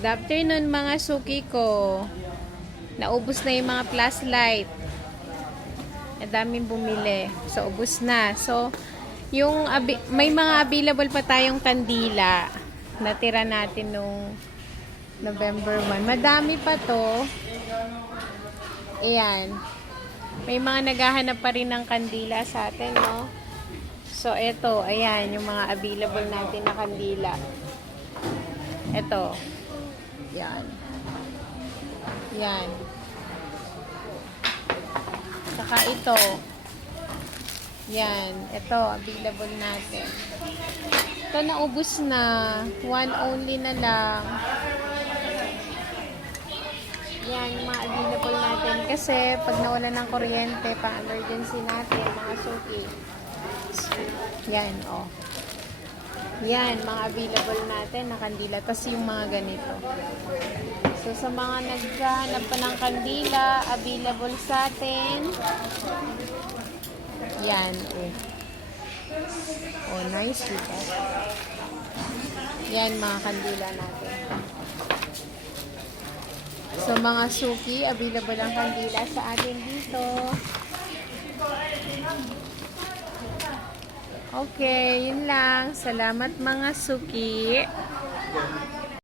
Good afternoon mga suki ko. Naubos na yung mga flashlight. Ang daming bumili. So, ubos na. So, may mga available pa tayong kandila. Natira natin nung November 1. Madami pa to. Ayan. May mga naghahanap pa rin ng kandila sa atin, no? So, eto. Ayan, yung mga available natin na kandila. Eto. Yan. Yan. Saka ito. Yan. Ito, available natin. Ito, naubos na. One only na lang. Yan, yung mga available natin. Kasi, pag nawala ng kuryente, pang-emergency natin, mga suki. Yan, oh. Yan, mga available natin na kandila. Tapos yung mga ganito. So, sa mga naghahanap pa ng kandila, available sa atin. Yan, oh. Oh, nice, diba? Yan, mga kandila natin. So, mga suki, available ang kandila sa atin dito. Okay, yun lang. Salamat mga suki.